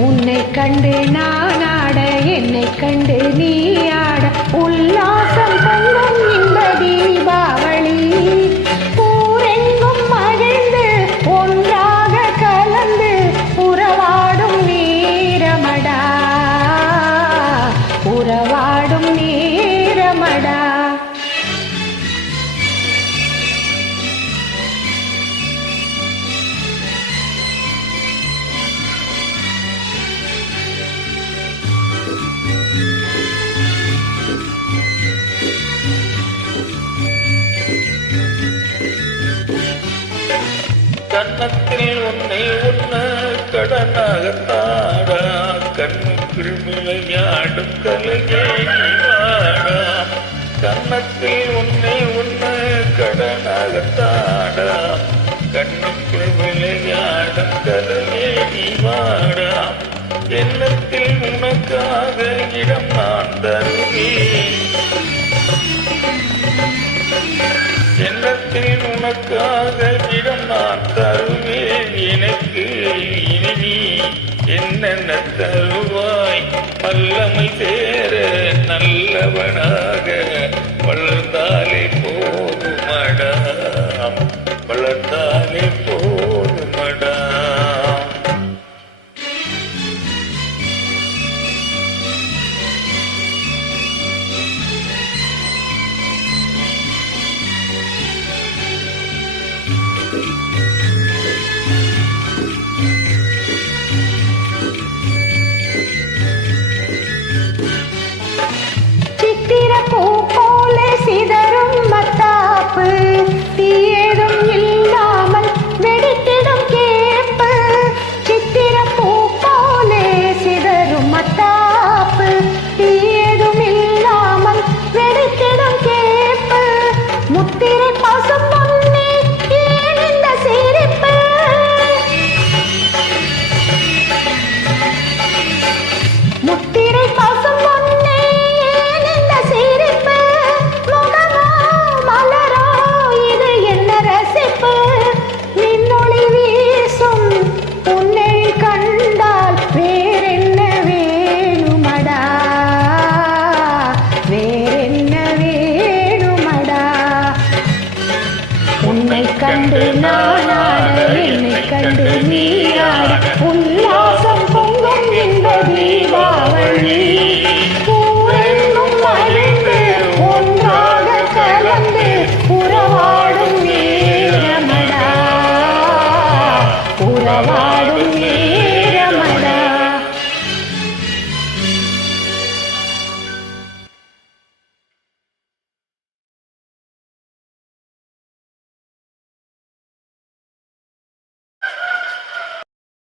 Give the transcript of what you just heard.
உன்னை கண்டு நான் ஆட, என்னை கண்டு நீ ஆட, உல்லாசம் பொங்கும் இன்ப தீபாவளி. ஊரெங்கும் மகிழ்ந்து ஒன்றாக கலந்து உறவாடும் நேரமடா, உறவாடும் நேரமடா. கன்னத்தில் உன்னை உன்ன கடனாகத்தாடா, கண்ணுக்குள் விளையாடும் கலையே வாடா. கன்னத்தில் உன்னை உன்ன கடனாகத்தாடா, கண்ணுக்குள் விளையாடும் கலையே வாடா. எண்ணத்தில் உனக்காக இடம் நான் தருவேன், எண்ணத்தில் உனக்காக இடம் நான் தருவேன். எனக்கு இனி நீ என்னென்ன தருவாய்? வல்லமை சேர நல்லவனாக வளர்ந்தாலே போதுமடா, வளர்ந்தாலே போதுமடா. உன்னை கண்டு நான் ஆட, என்னை கண்டு நீ ஆட, உல்லாசம் பொங்கும் இன்ப தீபாவளி.